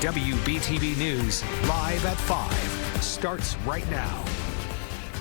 WBTV News, live at 5, starts right now.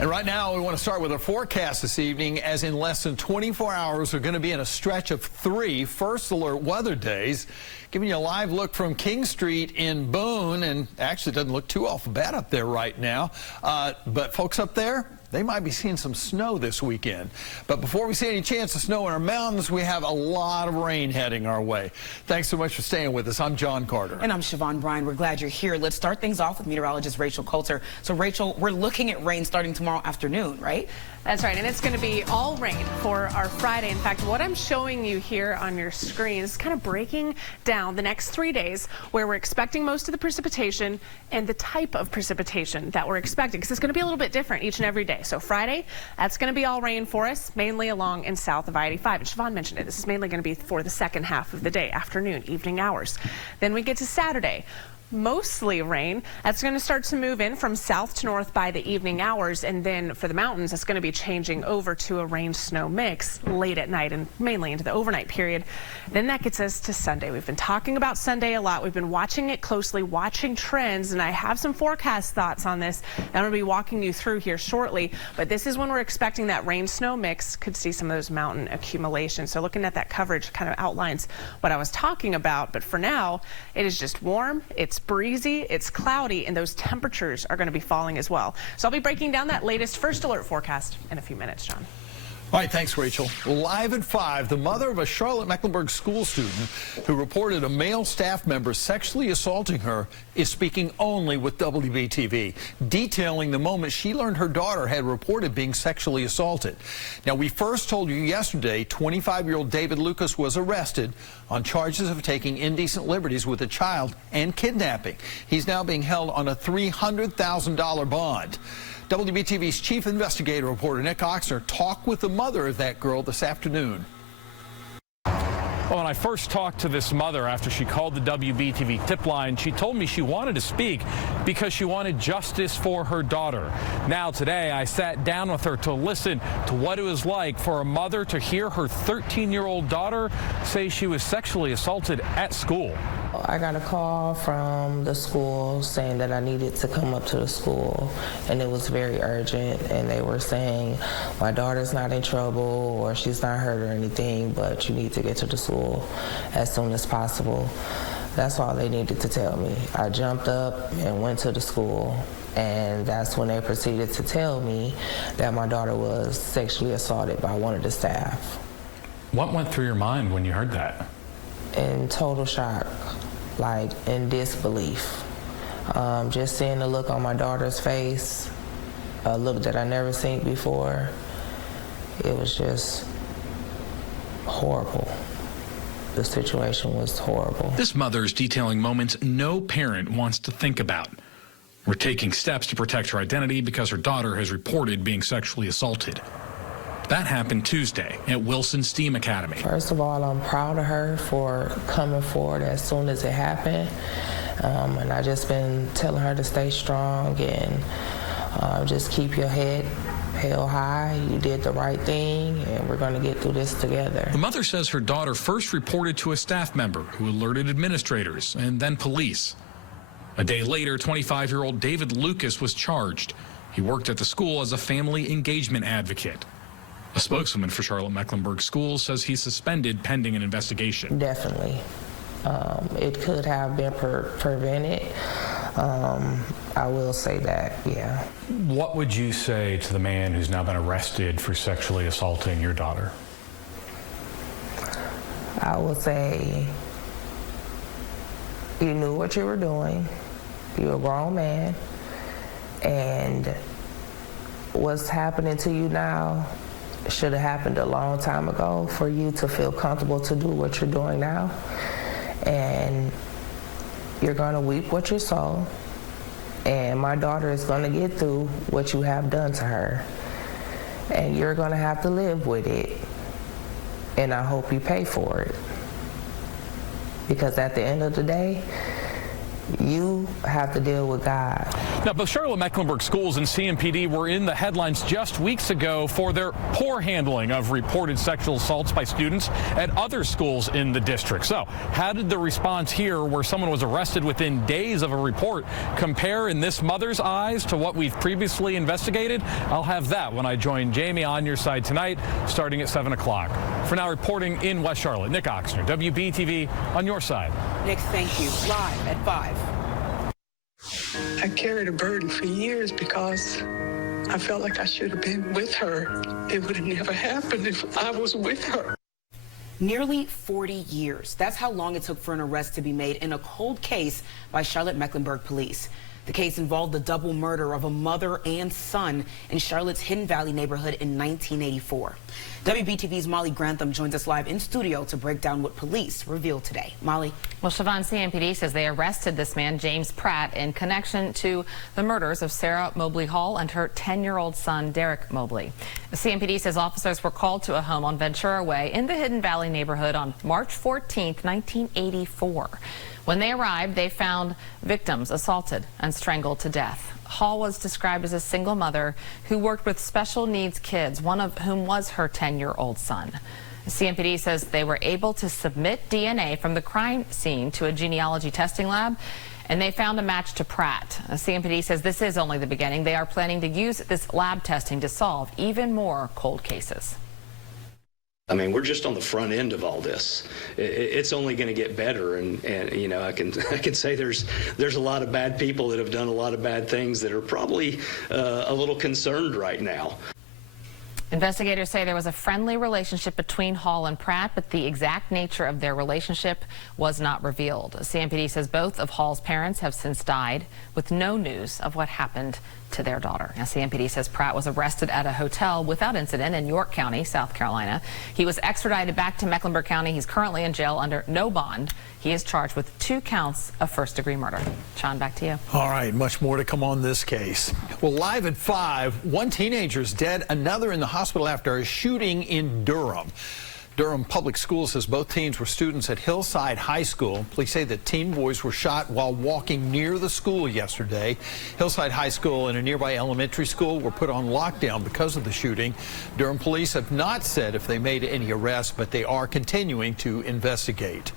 And right now, we want to start with our forecast this evening, as in less than 24 hours, we're going to be in a stretch of 3 first alert weather days, giving you a live look from King Street in Boone, and actually it doesn't look too awful bad up there right now. But folks up there, they might be seeing some snow this weekend. But before we see any chance of snow in our mountains, we have a lot of rain heading our way. Thanks so much for staying with us. I'm John Carter. And I'm Siobhan Bryan. We're glad you're here. Let's start things off with meteorologist Rachel Coulter. So, Rachel, we're looking at rain starting tomorrow afternoon, right? That's right, and it's going to be all rain for our Friday. In fact, what I'm showing you here on your screen is kind of breaking down the next 3 days where we're expecting most of the precipitation and the type of precipitation that we're expecting, because it's going to be a little bit different each and every day. So Friday, that's going to be all rain for us, mainly along and south of I-85. And Siobhan mentioned it. This is mainly going to be for the second half of the day, afternoon, evening hours. Then we get to Saturday. Mostly rain. That's going to start to move in from south to north by the evening hours, and then for the mountains, it's going to be changing over to a rain-snow mix late at night and mainly into the overnight period. Then that gets us to Sunday. We've been talking about Sunday a lot. We've been watching it closely, watching trends, and I have some forecast thoughts on this that I'm going to be walking you through here shortly. But this is when we're expecting that rain-snow mix. Could see some of those mountain accumulations. So looking at that coverage kind of outlines what I was talking about. But for now, it is just warm. It's breezy, it's cloudy, and those temperatures are going to be falling as well. So I'll be breaking down that latest first alert forecast in a few minutes, John. All right, thanks, Rachel. Live at 5, the mother of a Charlotte-Mecklenburg school student who reported a male staff member sexually assaulting her is speaking only with WBTV, detailing the moment she learned her daughter had reported being sexually assaulted. Now, we first told you yesterday 25-year-old David Lucas was arrested on charges of taking indecent liberties with a child and kidnapping. He's now being held on a $300,000 bond. WBTV's chief investigative reporter Nick Oxner talked with the mother of that girl this afternoon. Well, when I first talked to this mother after she called the WBTV tip line, she told me she wanted to speak because she wanted justice for her daughter. Now today, I sat down with her to listen to what it was like for a mother to hear her 13-year-old daughter say she was sexually assaulted at school. I got a call from the school saying that I needed to come up to the school, and it was very urgent, and they were saying my daughter's not in trouble or she's not hurt or anything, but you need to get to the school as soon as possible. That's all they needed to tell me. I jumped up and went to the school, and that's when they proceeded to tell me that my daughter was sexually assaulted by one of the staff. What went through your mind when you heard that? In total shock, like in disbelief. Just seeing the look on my daughter's face, a look that I never seen before, it was just horrible. The situation was horrible. This mother is detailing moments no parent wants to think about. We're taking steps to protect her identity because her daughter has reported being sexually assaulted. That happened Tuesday at Wilson STEAM Academy. First of all, I'm proud of her for coming forward as soon as it happened. And I just been telling her to stay strong and just keep your head held high. You did the right thing, and we're going to get through this together. The mother says her daughter first reported to a staff member who alerted administrators and then police. A day later, 25-year-old David Lucas was charged. He worked at the school as a family engagement advocate. A spokeswoman for Charlotte-Mecklenburg Schools says he's suspended pending an investigation. Definitely. It could have been prevented. I will say that, yeah. What would you say to the man who's now been arrested for sexually assaulting your daughter? I will say you knew what you were doing. You're a grown man. And what's happening to you now should have happened a long time ago for you to feel comfortable to do what you're doing now. And you're going to weep what you sow, and my daughter is going to get through what you have done to her, and you're going to have to live with it, and I hope you pay for it, because at the end of the day, You have to deal with God. Now, both Charlotte-Mecklenburg schools and CMPD were in the headlines just weeks ago for their poor handling of reported sexual assaults by students at other schools in the district. So, how did the response here, where someone was arrested within days of a report, compare in this mother's eyes to what we've previously investigated? I'll have that when I join Jamie on your side tonight, starting at 7 o'clock. For now, reporting in West Charlotte, Nick Oxner, WBTV on your side. Nick, thank you. Live at 5. I carried a burden for years because I felt like I should have been with her. It would have never happened if I was with her. Nearly 40 years. That's how long it took for an arrest to be made in a cold case by Charlotte-Mecklenburg police. The case involved the double murder of a mother and son in Charlotte's Hidden Valley neighborhood in 1984. WBTV's Molly Grantham joins us live in studio to break down what police revealed today. Molly? Well, Siobhan, CMPD says they arrested this man, James Pratt, in connection to the murders of Sarah Mobley Hall and her 10-year-old son, Derek Mobley. The CMPD says officers were called to a home on Ventura Way in the Hidden Valley neighborhood on March 14th, 1984. When they arrived, they found victims assaulted and strangled to death. Hall was described as a single mother who worked with special needs kids, one of whom was her 10-year-old son. The CMPD says they were able to submit DNA from the crime scene to a genealogy testing lab, and they found a match to Pratt. The CMPD says this is only the beginning. They are planning to use this lab testing to solve even more cold cases. I mean, we're just on the front end of all this. It's only going to get better, and you know, I can say there's a lot of bad people that have done a lot of bad things that are probably a little concerned right now. Investigators say there was a friendly relationship between Hall and Pratt, but the exact nature of their relationship was not revealed. CMPD says both of Hall's parents have since died, with no news of what happened to their daughter. Now, CMPD says Pratt was arrested at a hotel without incident in York County, South Carolina. He was extradited back to Mecklenburg County. He's currently in jail under no bond. He is charged with 2 counts of first-degree murder. Sean, back to you. All right, much more to come on this case. Well, live at 5, one teenager is dead, another in the hospital after a shooting in Durham. Durham Public Schools says both teens were students at Hillside High School. Police say that teen boys were shot while walking near the school yesterday. Hillside High School and a nearby elementary school were put on lockdown because of the shooting. Durham police have not said if they made any arrests, but they are continuing to investigate.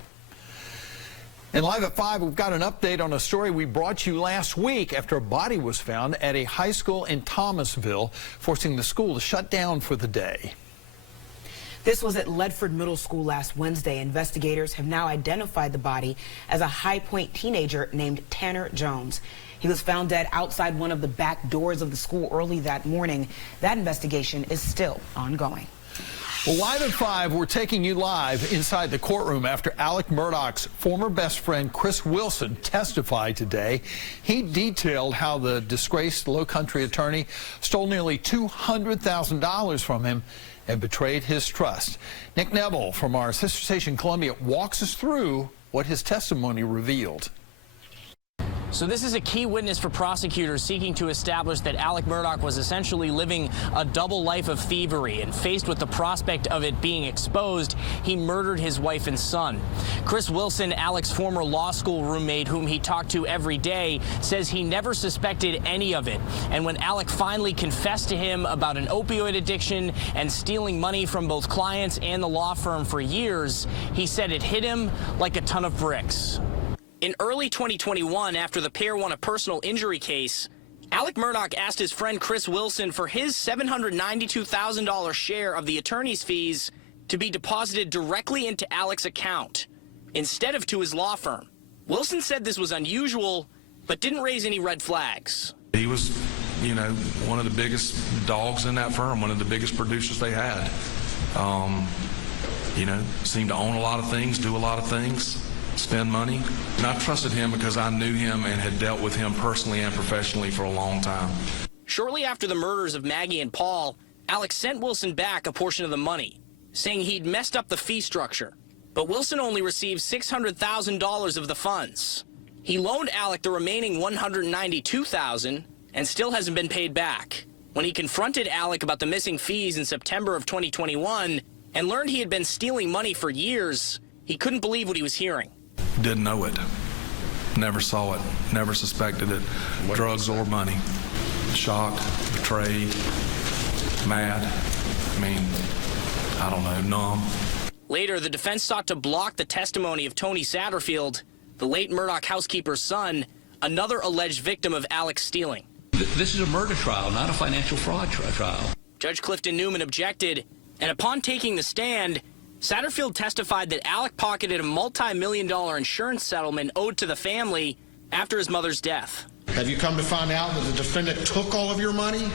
And live at 5, we've got an update on a story we brought you last week after a body was found at a high school in Thomasville, forcing the school to shut down for the day. This was at Ledford Middle School last Wednesday. Investigators have now identified the body as a High Point teenager named Tanner Jones. He was found dead outside one of the back doors of the school early that morning. That investigation is still ongoing. Well, live at 5, we're taking you live inside the courtroom after Alec Murdaugh's former best friend Chris Wilson testified today. He detailed how the disgraced Low-Country attorney stole nearly $200,000 from him and betrayed his trust. Nick Neville from our sister station Columbia walks us through what his testimony revealed. So this is a key witness for prosecutors seeking to establish that Alec Murdaugh was essentially living a double life of thievery, and faced with the prospect of it being exposed, he murdered his wife and son. Chris Wilson, Alec's former law school roommate, whom he talked to every day, says he never suspected any of it. And when Alec finally confessed to him about an opioid addiction and stealing money from both clients and the law firm for years, he said it hit him like a ton of bricks. In early 2021, after the pair won a personal injury case, Alec Murdaugh asked his friend Chris Wilson for his $792,000 share of the attorney's fees to be deposited directly into Alec's account, instead of to his law firm. Wilson said this was unusual, but didn't raise any red flags. He was, you know, one of the biggest dogs in that firm, one of the biggest producers they had. You know, seemed to own a lot of things, do a lot of things, spend money. And I trusted him because I knew him and had dealt with him personally and professionally for a long time. Shortly after the murders of Maggie and Paul, Alec sent Wilson back a portion of the money, saying he'd messed up the fee structure. But Wilson only received $600,000 of the funds. He loaned Alec the remaining $192,000 and still hasn't been paid back. When he confronted Alec about the missing fees in September of 2021 and learned he had been stealing money for years, he couldn't believe what he was hearing. Didn't know it. Never saw it, never suspected it. Drugs or money. Shocked, betrayed, mad. I mean, I don't know, numb. Later, the defense sought to block the testimony of Tony Satterfield, the late Murdaugh housekeeper's son, another alleged victim of Alec's stealing. This is a murder trial, not a financial fraud trial. Judge Clifton Newman objected, and upon taking the stand, Satterfield testified that Alec pocketed a multi-million-dollar insurance settlement owed to the family after his mother's death. Have you come to find out that the defendant took all of your money?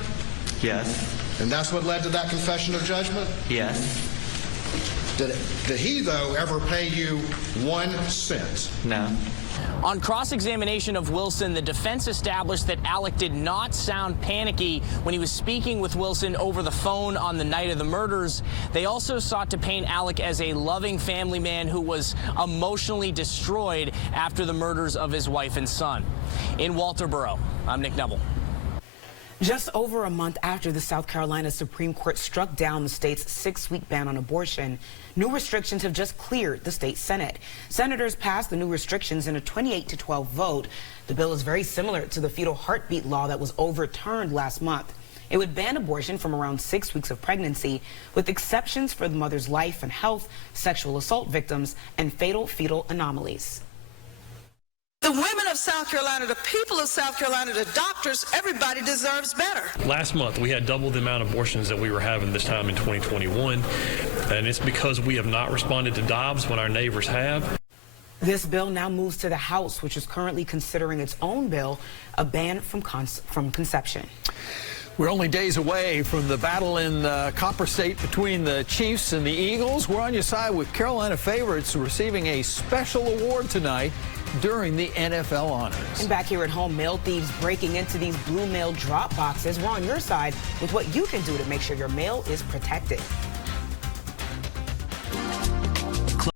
Yes. And that's what led to that confession of judgment? Yes. Did he, though, ever pay you 1 cent? No. On cross-examination of Wilson, the defense established that Alec did not sound panicky when he was speaking with Wilson over the phone on the night of the murders. They also sought to paint Alec as a loving family man who was emotionally destroyed after the murders of his wife and son. In Walterboro, I'm Nick Neville. Just over a month after the South Carolina Supreme Court struck down the state's 6-week ban on abortion, new restrictions have just cleared the state Senate. Senators passed the new restrictions in a 28-12 vote. The bill is very similar to the fetal heartbeat law that was overturned last month. It would ban abortion from around 6 weeks of pregnancy, with exceptions for the mother's life and health, sexual assault victims, and fatal fetal anomalies. The women of South Carolina, the people of South Carolina, the doctors, everybody deserves better. Last month, we had double the amount of abortions that we were having this time in 2021, and it's because we have not responded to Dobbs when our neighbors have. This bill now moves to the House, which is currently considering its own bill, a ban from conception. We're only days away from the battle in Copper State between the Chiefs and the Eagles. We're on your side with Carolina favorites receiving a special award tonight during the NFL honors. And back here at home, mail thieves breaking into these blue mail drop boxes. We're on your side with what you can do to make sure your mail is protected.